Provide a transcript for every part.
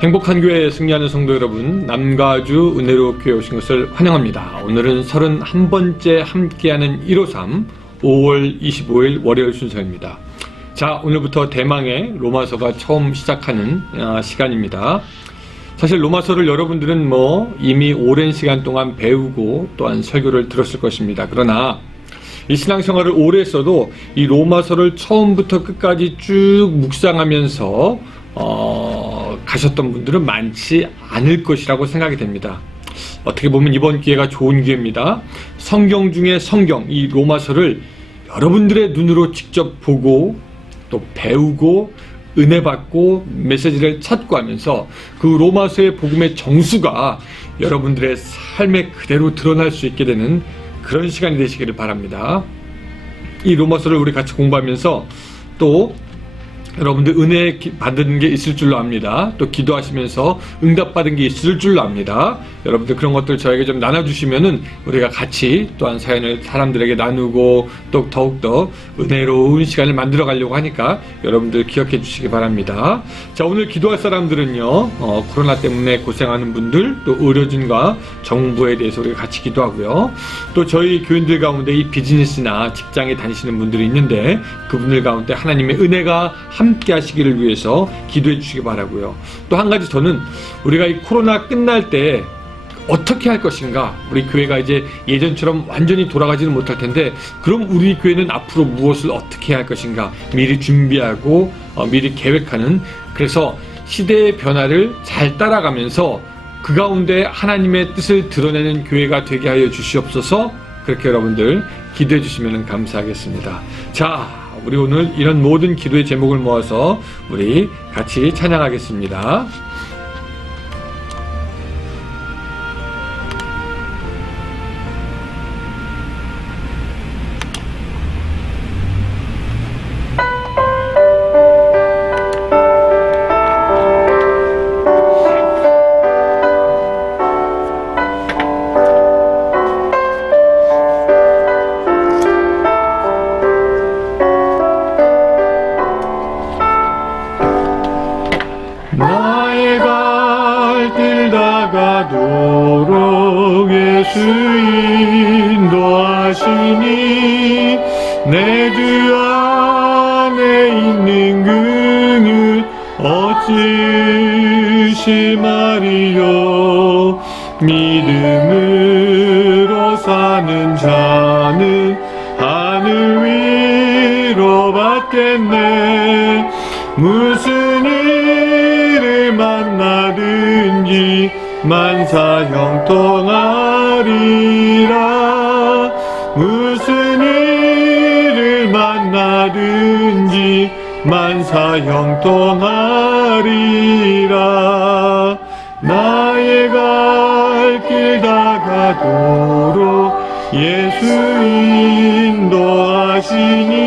행복한 교회에 승리하는 성도 여러분, 남가주 은혜로 교회에 오신 것을 환영합니다. 오늘은 31번째 함께하는 153 5월 25일 월요일 순서입니다. 자, 오늘부터 대망의 로마서가 처음 시작하는 시간입니다. 사실 로마서를 여러분들은 이미 오랜 시간 동안 배우고 또한 설교를 들었을 것입니다. 그러나 이 신앙생활을 오래 했어도 이 로마서를 처음부터 끝까지 쭉 묵상하면서 가셨던 분들은 많지 않을 것이라고 생각이 됩니다. 어떻게 보면 이번 기회가 좋은 기회입니다. 성경 중에 성경, 이 로마서를 여러분들의 눈으로 직접 보고 또 배우고 은혜 받고 메시지를 찾고 하면서 그 로마서의 복음의 정수가 여러분들의 삶에 그대로 드러날 수 있게 되는 그런 시간이 되시기를 바랍니다. 이 로마서를 우리 같이 공부하면서 또 여러분들 은혜 받은 게 있을 줄로 압니다. 또 기도하시면서 응답받은 게 있을 줄로 압니다. 여러분들 그런 것들 저에게 좀 나눠주시면은 우리가 같이 또한 사연을 사람들에게 나누고 또 더욱더 은혜로운 시간을 만들어 가려고 하니까 여러분들 기억해 주시기 바랍니다. 자, 오늘 기도할 사람들은요, 코로나 때문에 고생하는 분들, 또 의료진과 정부에 대해서 우리가 같이 기도하고요. 또 저희 교인들 가운데 이 비즈니스나 직장에 다니시는 분들이 있는데 그분들 가운데 하나님의 은혜가 함께 하시기를 위해서 기도해 주시기 바라고요. 또 한 가지 저는 우리가 이 코로나 끝날 때 어떻게 할 것인가, 우리 교회가 이제 예전처럼 완전히 돌아가지는 못할 텐데 그럼 우리 교회는 앞으로 무엇을 어떻게 할 것인가 미리 준비하고 미리 계획하는, 그래서 시대의 변화를 잘 따라가면서 그 가운데 하나님의 뜻을 드러내는 교회가 되게 하여 주시옵소서. 그렇게 여러분들 기도해 주시면 감사하겠습니다. 자, 우리 오늘 이런 모든 기도의 제목을 모아서 우리 같이 찬양하겠습니다. 나의 갈 길 다가도록 예수 인도하시니 내 주 안에 있는 그는 어찌 실말이요. 믿음으로 사는 자는 하늘 위로 받겠네. 무슨 일을 만나든지 만사형통하리라. 무슨 일을 만나든지 만사형통하리라. 나의 갈 길 다가도록 예수 인도하시니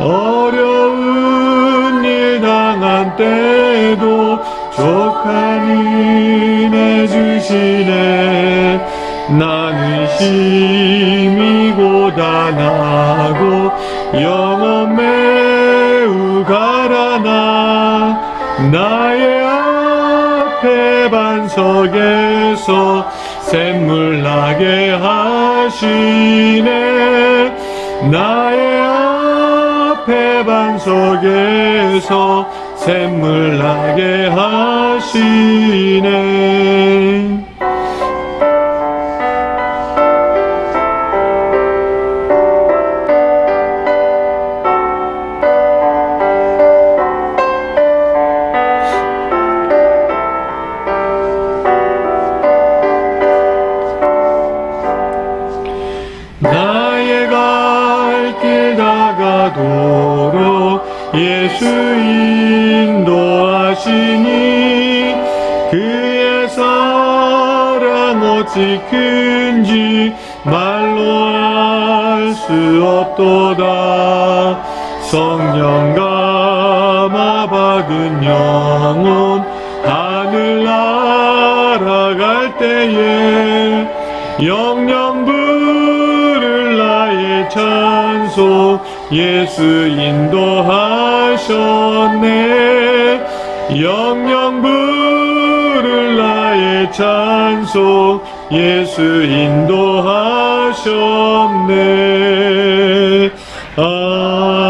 어려운 일 당한 때도 족한 은혜 주시네. 나는 심히 고단하고 영혼 매우 가라나 나의 앞에 반석에서 샘물 나게 하시네. 나의 앞에 반석에서 샘물 나게 하시네. 나의 갈 길 다가도록 예수 인도하시니 그의 사랑 어찌 큰지 말로 알 수 없도다. 성령 감화 받은 영혼 하늘 날아갈 때에 영영 부를 나의 찬송 찬송 예수 인도하셨네. 영영 부를 나의 찬송 예수 인도하셨네. 아멘.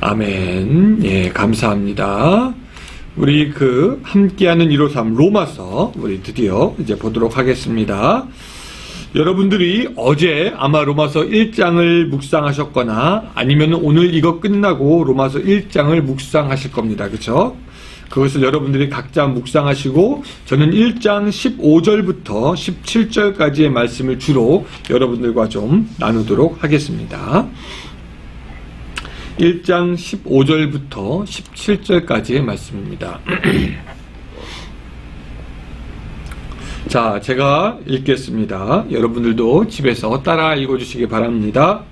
아멘. 예, 감사합니다. 우리 함께하는 153 로마서 우리 드디어 이제 보도록 하겠습니다. 여러분들이 어제 아마 로마서 1장을 묵상하셨거나 아니면 오늘 이거 끝나고 로마서 1장을 묵상하실 겁니다. 그렇죠? 그것을 여러분들이 각자 묵상하시고 저는 1장 15절부터 17절까지의 말씀을 주로 여러분들과 좀 나누도록 하겠습니다. 1장 15절부터 17절까지의 말씀입니다. 자, 제가 읽겠습니다. 여러분들도 집에서 따라 읽어주시기 바랍니다.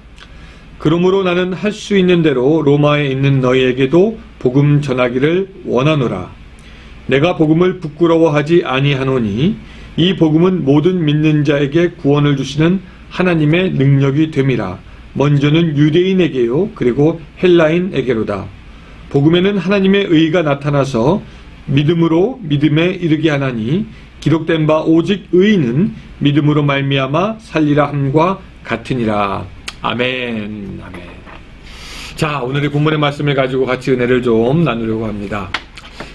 그러므로 나는 할 수 있는 대로 로마에 있는 너희에게도 복음 전하기를 원하노라. 내가 복음을 부끄러워하지 아니하노니 이 복음은 모든 믿는 자에게 구원을 주시는 하나님의 능력이 됨이라. 먼저는 유대인에게요, 그리고 헬라인에게로다. 복음에는 하나님의 의가 나타나서 믿음으로 믿음에 이르게 하나니 기록된 바 오직 의인은 믿음으로 말미암아 살리라 함과 같으니라. 아멘. 아멘. 자, 오늘의 본문의 말씀을 가지고 같이 은혜를 좀 나누려고 합니다.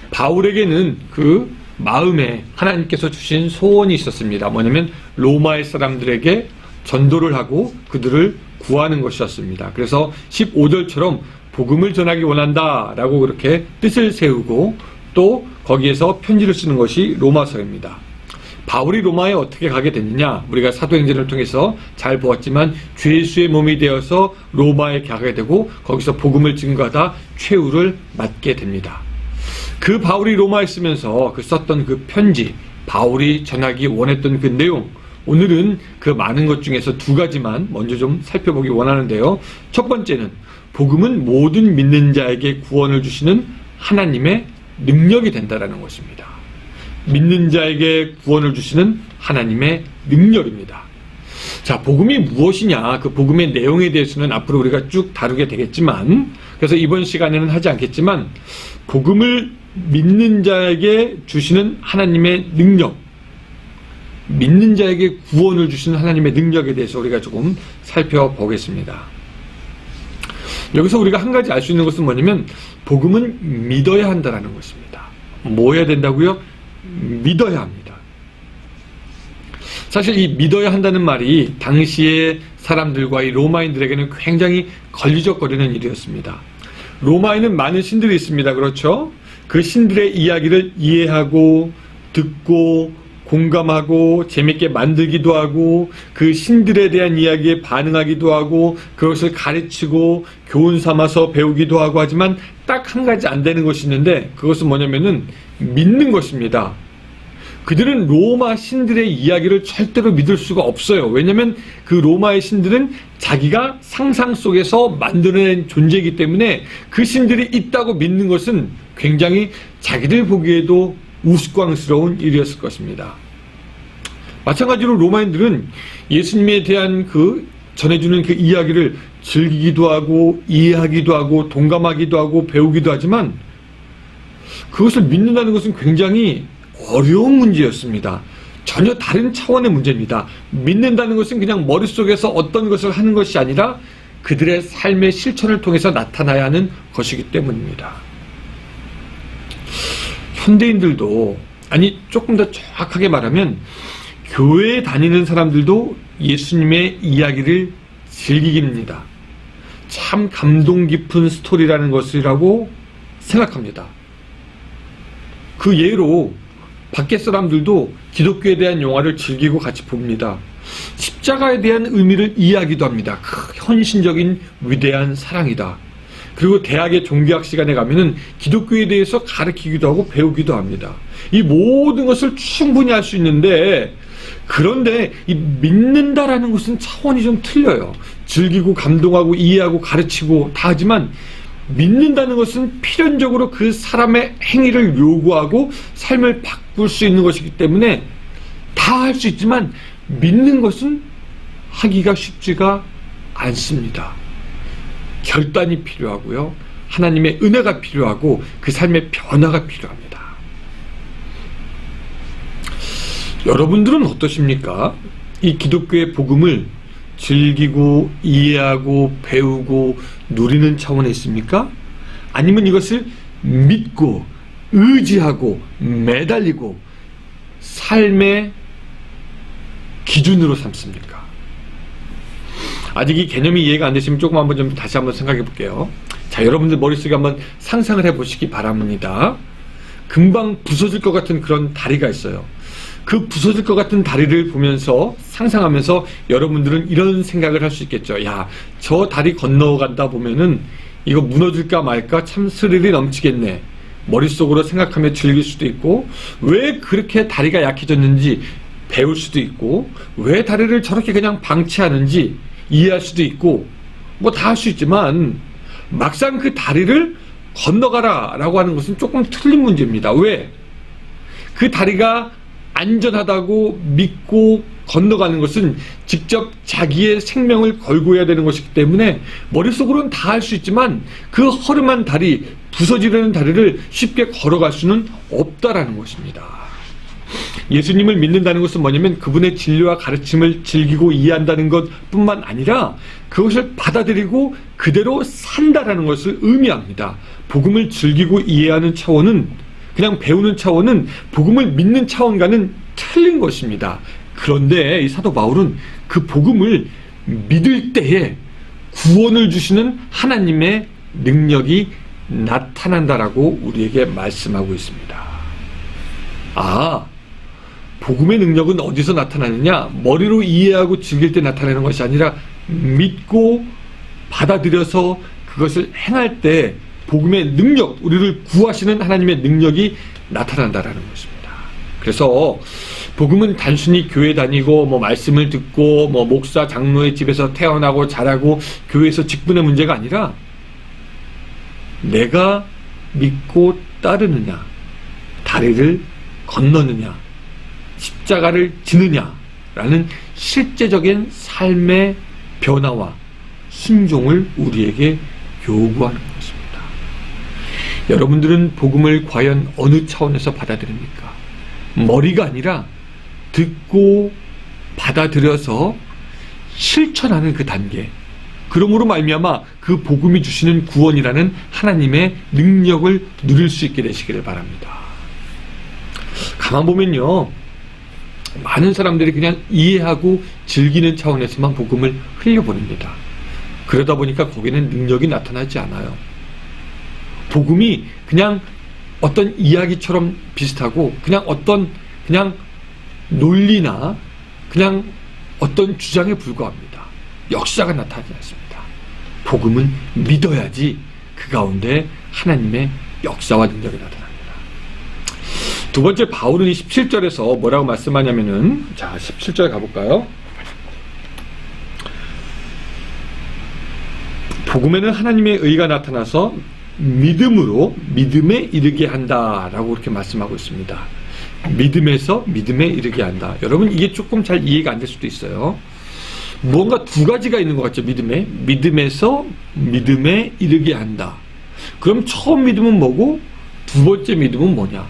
바울에게는 그 마음에 하나님께서 주신 소원이 있었습니다. 뭐냐면 로마의 사람들에게 전도를 하고 그들을 구하는 것이었습니다. 그래서 15절처럼 복음을 전하기 원한다 라고 그렇게 뜻을 세우고 또 거기에서 편지를 쓰는 것이 로마서입니다. 바울이 로마에 어떻게 가게 됐느냐? 우리가 사도행전을 통해서 잘 보았지만 죄수의 몸이 되어서 로마에 가게 되고 거기서 복음을 증거하다 최후를 맞게 됩니다. 그 바울이 로마에 있으면서 썼던 그 편지, 바울이 전하기 원했던 그 내용, 오늘은 그 많은 것 중에서 두 가지만 먼저 좀 살펴보기 원하는데요. 첫 번째는 복음은 모든 믿는 자에게 구원을 주시는 하나님의 능력이 된다라는 것입니다. 믿는 자에게 구원을 주시는 하나님의 능력입니다. 자, 복음이 무엇이냐? 그 복음의 내용에 대해서는 앞으로 우리가 쭉 다루게 되겠지만, 그래서 이번 시간에는 하지 않겠지만, 복음을 믿는 자에게 주시는 하나님의 능력, 믿는 자에게 구원을 주시는 하나님의 능력에 대해서 우리가 조금 살펴보겠습니다. 여기서 우리가 한 가지 알 수 있는 것은 뭐냐면 복음은 믿어야 한다는 것입니다. 뭐 해야 된다고요? 믿어야 합니다. 사실 이 믿어야 한다는 말이 당시의 사람들과 이 로마인들에게는 굉장히 걸리적거리는 일이었습니다. 로마에는 많은 신들이 있습니다. 그렇죠? 그 신들의 이야기를 이해하고 듣고 공감하고 재밌게 만들기도 하고 그 신들에 대한 이야기에 반응하기도 하고 그것을 가르치고 교훈 삼아서 배우기도 하고 하지만 딱 한 가지 안 되는 것이 있는데 그것은 뭐냐면은 믿는 것입니다. 그들은 로마 신들의 이야기를 절대로 믿을 수가 없어요. 왜냐하면 그 로마의 신들은 자기가 상상 속에서 만들어낸 존재이기 때문에 그 신들이 있다고 믿는 것은 굉장히 자기들 보기에도 우스꽝스러운 일이었을 것입니다. 마찬가지로 로마인들은 예수님에 대한 전해주는 그 이야기를 즐기기도 하고 이해하기도 하고 동감하기도 하고 배우기도 하지만 그것을 믿는다는 것은 굉장히 어려운 문제였습니다. 전혀 다른 차원의 문제입니다. 믿는다는 것은 그냥 머릿속에서 어떤 것을 하는 것이 아니라 그들의 삶의 실천을 통해서 나타나야 하는 것이기 때문입니다. 현대인들도, 아니 조금 더 정확하게 말하면 교회에 다니는 사람들도 예수님의 이야기를 즐깁니다. 참 감동 깊은 스토리라는 것이라고 생각합니다. 그 예로 밖에 사람들도 기독교에 대한 영화를 즐기고 같이 봅니다. 십자가에 대한 의미를 이해하기도 합니다. 헌신적인 위대한 사랑이다. 그리고 대학의 종교학 시간에 가면은 기독교에 대해서 가르치기도 하고 배우기도 합니다. 이 모든 것을 충분히 할 수 있는데, 그런데 이 믿는다라는 것은 차원이 좀 틀려요. 즐기고 감동하고 이해하고 가르치고 다 하지만 믿는다는 것은 필연적으로 그 사람의 행위를 요구하고 삶을 바꿀 수 있는 것이기 때문에 다 할 수 있지만 믿는 것은 하기가 쉽지가 않습니다. 결단이 필요하고요. 하나님의 은혜가 필요하고 그 삶의 변화가 필요합니다. 여러분들은 어떠십니까? 이 기독교의 복음을 즐기고 이해하고 배우고 누리는 차원에 있습니까? 아니면 이것을 믿고 의지하고 매달리고 삶의 기준으로 삼습니까? 아직 이 개념이 이해가 안 되시면 조금 한번 좀 다시 한번 생각해 볼게요. 자, 여러분들 머릿속에 한번 상상을 해 보시기 바랍니다. 금방 부서질 것 같은 그런 다리가 있어요. 그 부서질 것 같은 다리를 보면서 상상하면서 여러분들은 이런 생각을 할 수 있겠죠. 야, 저 다리 건너간다 보면은 이거 무너질까 말까 참 스릴이 넘치겠네. 머릿속으로 생각하며 즐길 수도 있고, 왜 그렇게 다리가 약해졌는지 배울 수도 있고, 왜 다리를 저렇게 그냥 방치하는지 이해할 수도 있고, 뭐 다 할 수 있지만 막상 그 다리를 건너가라 라고 하는 것은 조금 틀린 문제입니다. 왜? 그 다리가 안전하다고 믿고 건너가는 것은 직접 자기의 생명을 걸고 해야 되는 것이기 때문에 머릿속으로는 다 할 수 있지만 그 허름한 다리, 부서지려는 다리를 쉽게 걸어갈 수는 없다라는 것입니다. 예수님을 믿는다는 것은 뭐냐면 그분의 진리와 가르침을 즐기고 이해한다는 것뿐만 아니라 그것을 받아들이고 그대로 산다라는 것을 의미합니다. 복음을 즐기고 이해하는 차원은, 그냥 배우는 차원은 복음을 믿는 차원과는 틀린 것입니다. 그런데 이 사도 바울은 그 복음을 믿을 때에 구원을 주시는 하나님의 능력이 나타난다라고 우리에게 말씀하고 있습니다. 아, 복음의 능력은 어디서 나타나느냐? 머리로 이해하고 즐길 때 나타나는 것이 아니라 믿고 받아들여서 그것을 행할 때 복음의 능력, 우리를 구하시는 하나님의 능력이 나타난다라는 것입니다. 그래서 복음은 단순히 교회 다니고 뭐 말씀을 듣고 뭐 목사 장로의 집에서 태어나고 자라고 교회에서 직분의 문제가 아니라 내가 믿고 따르느냐, 다리를 건너느냐, 십자가를 지느냐라는 실제적인 삶의 변화와 순종을 우리에게 요구하는 것입니다. 여러분들은 복음을 과연 어느 차원에서 받아들입니까? 머리가 아니라 듣고 받아들여서 실천하는 그 단계, 그러므로 말미암아 그 복음이 주시는 구원이라는 하나님의 능력을 누릴 수 있게 되시기를 바랍니다. 가만 보면요, 많은 사람들이 그냥 이해하고 즐기는 차원에서만 복음을 흘려보냅니다. 그러다 보니까 거기는 능력이 나타나지 않아요. 복음이 그냥 어떤 이야기처럼 비슷하고 그냥 어떤 논리나 그냥 어떤 주장에 불과합니다. 역사가 나타나지 않습니다. 복음은 믿어야지 그 가운데 하나님의 역사와 능력이 나타납니다. 두 번째, 바울은 17절에서 뭐라고 말씀하냐면은, 자, 17절 가볼까요? 복음에는 하나님의 의가 나타나서 믿음으로 믿음에 이르게 한다라고 그렇게 말씀하고 있습니다. 믿음에서 믿음에 이르게 한다. 여러분, 이게 조금 잘 이해가 안 될 수도 있어요. 뭔가 두 가지가 있는 것 같죠. 믿음에서 믿음에 이르게 한다. 그럼 처음 믿음은 뭐고 두 번째 믿음은 뭐냐?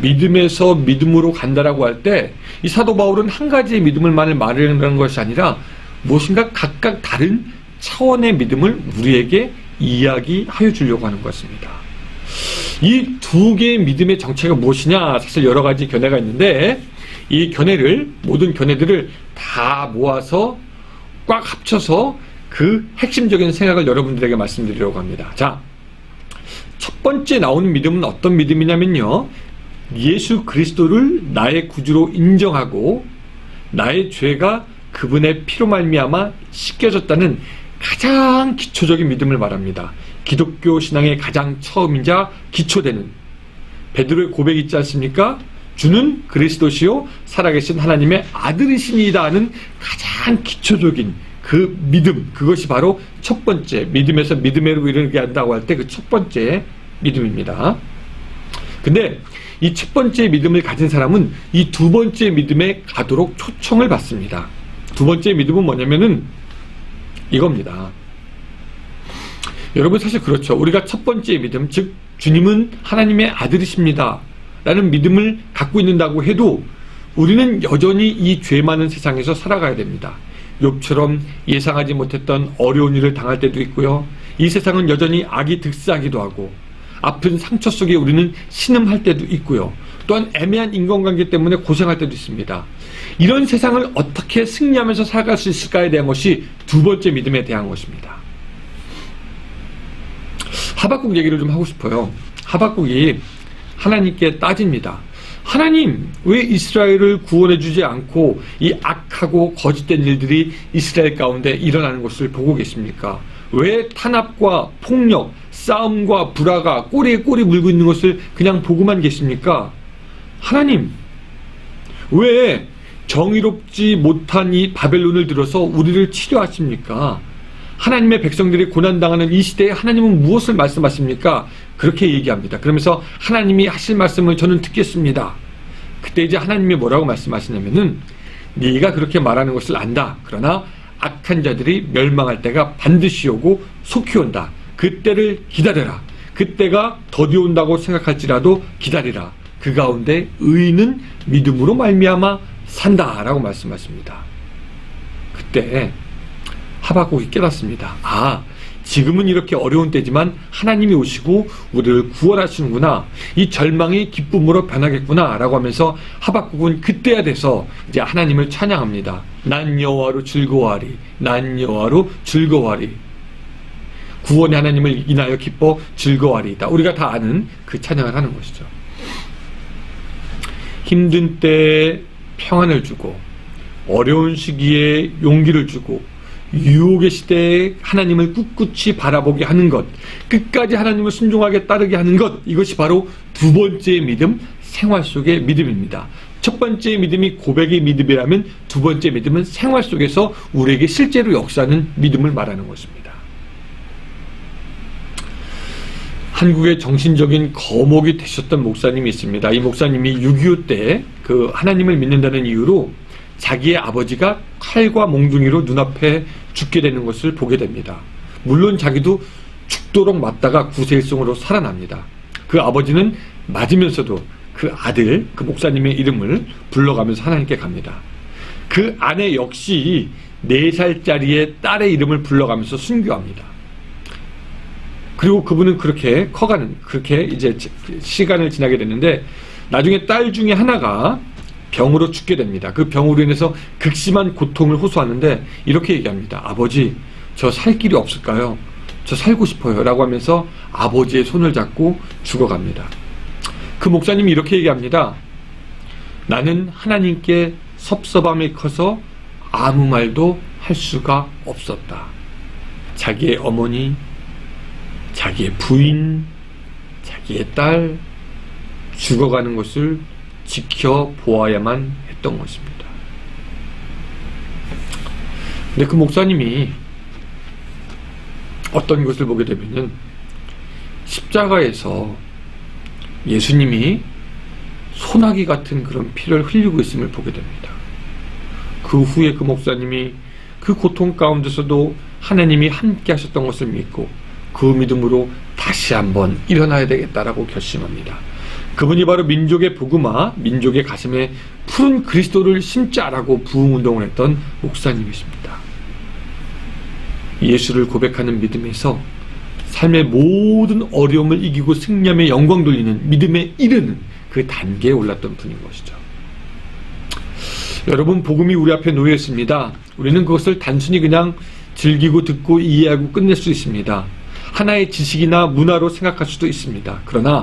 믿음에서 믿음으로 간다라고 할 때 이 사도 바울은 한 가지의 믿음을만을 말하는 것이 아니라 무엇인가 각각 다른 차원의 믿음을 우리에게 이야기하여 주려고 하는 것입니다. 이 두 개의 믿음의 정체가 무엇이냐? 사실 여러 가지 견해가 있는데 이 모든 견해들을 다 모아서 꽉 합쳐서 그 핵심적인 생각을 여러분들에게 말씀드리려고 합니다. 자, 첫 번째 나오는 믿음은 어떤 믿음이냐면요, 예수 그리스도를 나의 구주로 인정하고 나의 죄가 그분의 피로 말미암아 씻겨졌다는 가장 기초적인 믿음을 말합니다. 기독교 신앙의 가장 처음이자 기초되는 베드로의 고백이 있지 않습니까? 주는 그리스도시요 살아계신 하나님의 아들이시니이다 하는 가장 기초적인 그 믿음, 그것이 바로 첫 번째, 믿음에서 믿음으로 이르게 한다고 할 때 그 첫 번째 믿음입니다. 근데 이 첫 번째 믿음을 가진 사람은 이 두 번째 믿음에 가도록 초청을 받습니다. 두 번째 믿음은 뭐냐면은 이겁니다. 여러분, 사실 그렇죠. 우리가 첫 번째 믿음, 즉 주님은 하나님의 아들이십니다 라는 믿음을 갖고 있는다고 해도 우리는 여전히 이 죄 많은 세상에서 살아가야 됩니다. 욥처럼 예상하지 못했던 어려운 일을 당할 때도 있고요. 이 세상은 여전히 악이 득세하기도 하고 아픈 상처 속에 우리는 신음할 때도 있고요. 또한 애매한 인간관계 때문에 고생할 때도 있습니다. 이런 세상을 어떻게 승리하면서 살아갈 수 있을까에 대한 것이 두 번째 믿음에 대한 것입니다. 하박국 얘기를 좀 하고 싶어요. 하박국이 하나님께 따집니다. 하나님, 왜 이스라엘을 구원해 주지 않고 이 악하고 거짓된 일들이 이스라엘 가운데 일어나는 것을 보고 계십니까? 왜 탄압과 폭력, 싸움과 불화가 꼬리에 꼬리 물고 있는 것을 그냥 보고만 계십니까? 하나님, 왜 정의롭지 못한 이 바벨론을 들어서 우리를 치료하십니까? 하나님의 백성들이 고난당하는 이 시대에 하나님은 무엇을 말씀하십니까? 그렇게 얘기합니다. 그러면서 하나님이 하실 말씀을 저는 듣겠습니다. 그때 이제 하나님이 뭐라고 말씀하시냐면은 네가 그렇게 말하는 것을 안다. 그러나 악한 자들이 멸망할 때가 반드시 오고 속히 온다. 그때를 기다려라. 그때가 더디 온다고 생각할지라도 기다리라. 그 가운데 의인은 믿음으로 말미암아 산다라고 말씀하십니다. 그때 하박국이 깨닫습니다. 아, 지금은 이렇게 어려운 때지만 하나님이 오시고 우리를 구원하시는구나. 이 절망이 기쁨으로 변하겠구나 라고 하면서 하박국은 그때야 돼서 이제 하나님을 찬양합니다. 난 여호와로 즐거워하리. 난 여호와로 즐거워하리. 구원의 하나님을 인하여 기뻐 즐거워하리이다. 우리가 다 아는 그 찬양을 하는 것이죠. 힘든 때에 평안을 주고 어려운 시기에 용기를 주고 유혹의 시대에 하나님을 꿋꿋이 바라보게 하는 것, 끝까지 하나님을 순종하게 따르게 하는 것, 이것이 바로 두 번째 믿음, 생활 속의 믿음입니다. 첫 번째 믿음이 고백의 믿음이라면 두 번째 믿음은 생활 속에서 우리에게 실제로 역사하는 믿음을 말하는 것입니다. 한국의 정신적인 거목이 되셨던 목사님이 있습니다. 이 목사님이 6.25 때 그 하나님을 믿는다는 이유로 자기의 아버지가 칼과 몽둥이로 눈앞에 죽게 되는 것을 보게 됩니다. 물론 자기도 죽도록 맞다가 구세일성으로 살아납니다. 그 아버지는 맞으면서도 그 아들, 그 목사님의 이름을 불러가면서 하나님께 갑니다. 그 아내 역시 4살짜리의 딸의 이름을 불러가면서 순교합니다. 그리고 그분은 그렇게 커가는, 그렇게 이제 시간을 지나게 됐는데 나중에 딸 중에 하나가 병으로 죽게 됩니다. 그 병으로 인해서 극심한 고통을 호소하는데 이렇게 얘기합니다. 아버지, 저 살 길이 없을까요? 저 살고 싶어요 라고 하면서 아버지의 손을 잡고 죽어갑니다. 그 목사님이 이렇게 얘기합니다. 나는 하나님께 섭섭함이 커서 아무 말도 할 수가 없었다. 자기의 어머니, 자기의 부인, 자기의 딸 죽어가는 것을 지켜보아야만 했던 것입니다. 근데 그 목사님이 어떤 것을 보게 되면은 십자가에서 예수님이 소나기 같은 그런 피를 흘리고 있음을 보게 됩니다. 그 후에 그 목사님이 그 고통 가운데서도 하나님이 함께 하셨던 것을 믿고 그 믿음으로 다시 한번 일어나야 되겠다라고 결심합니다. 그분이 바로 민족의 복음화, 민족의 가슴에 푸른 그리스도를 심자라고 부흥운동을 했던 목사님이십니다. 예수를 고백하는 믿음에서 삶의 모든 어려움을 이기고 승리하며 영광 돌리는 믿음에 이르는 그 단계에 올랐던 분인 것이죠. 여러분, 복음이 우리 앞에 놓여 있습니다. 우리는 그것을 단순히 그냥 즐기고 듣고 이해하고 끝낼 수 있습니다. 하나의 지식이나 문화로 생각할 수도 있습니다. 그러나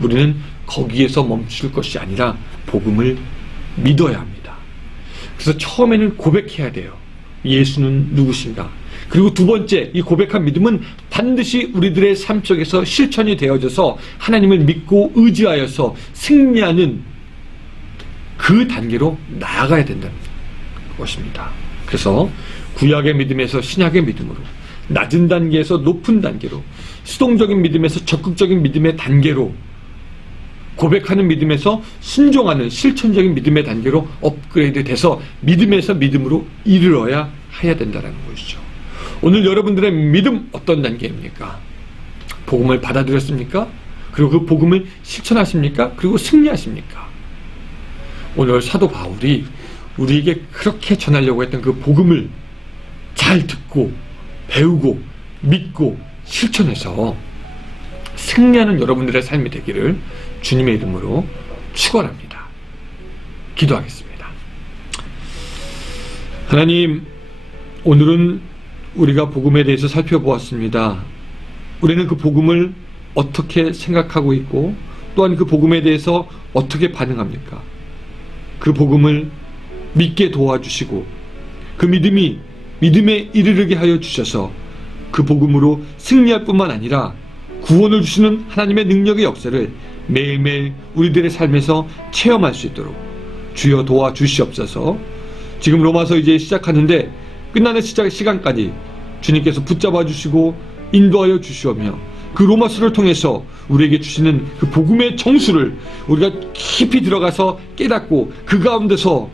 우리는 거기에서 멈출 것이 아니라 복음을 믿어야 합니다. 그래서 처음에는 고백해야 돼요. 예수는 누구신가? 그리고 두 번째, 이 고백한 믿음은 반드시 우리들의 삶 속에서 실천이 되어져서 하나님을 믿고 의지하여서 승리하는 그 단계로 나아가야 된다는 것입니다. 그래서 구약의 믿음에서 신약의 믿음으로, 낮은 단계에서 높은 단계로, 수동적인 믿음에서 적극적인 믿음의 단계로 고백하는 믿음에서 순종하는 실천적인 믿음의 단계로 업그레이드 돼서 믿음에서 믿음으로 이르러야 해야 된다는 것이죠. 오늘 여러분들의 믿음 어떤 단계입니까? 복음을 받아들였습니까? 그리고 그 복음을 실천하십니까? 그리고 승리하십니까? 오늘 사도 바울이 우리에게 그렇게 전하려고 했던 그 복음을 잘 듣고 배우고 믿고 실천해서 승리하는 여러분들의 삶이 되기를 주님의 이름으로 축원합니다. 기도하겠습니다. 하나님, 오늘은 우리가 복음에 대해서 살펴보았습니다. 우리는 그 복음을 어떻게 생각하고 있고 또한 그 복음에 대해서 어떻게 반응합니까? 그 복음을 믿게 도와주시고 그 믿음이 믿음에 이르르게 하여 주셔서 그 복음으로 승리할 뿐만 아니라 구원을 주시는 하나님의 능력의 역사를 매일매일 우리들의 삶에서 체험할 수 있도록 주여 도와주시옵소서. 지금 로마서 이제 시작하는데 끝나는 시간까지 주님께서 붙잡아 주시고 인도하여 주시오며 그 로마서를 통해서 우리에게 주시는 그 복음의 정수를 우리가 깊이 들어가서 깨닫고 그 가운데서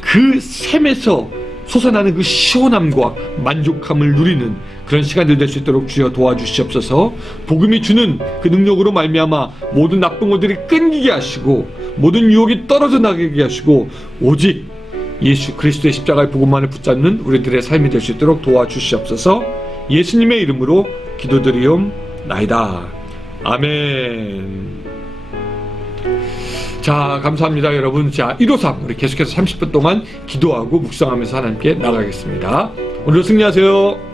그 샘에서 솟아나는 그 시원함과 만족함을 누리는 그런 시간들 될 수 있도록 주여 도와주시옵소서. 복음이 주는 그 능력으로 말미암아 모든 나쁜 것들이 끊기게 하시고 모든 유혹이 떨어져 나가게 하시고 오직 예수 그리스도의 십자가의 복음만을 붙잡는 우리들의 삶이 될 수 있도록 도와주시옵소서. 예수님의 이름으로 기도드리옵나이다. 아멘. 자, 감사합니다 여러분. 자, 153 우리 계속해서 30분 동안 기도하고 묵상하면서 하나님께 나가겠습니다. 오늘도 승리하세요.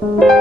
주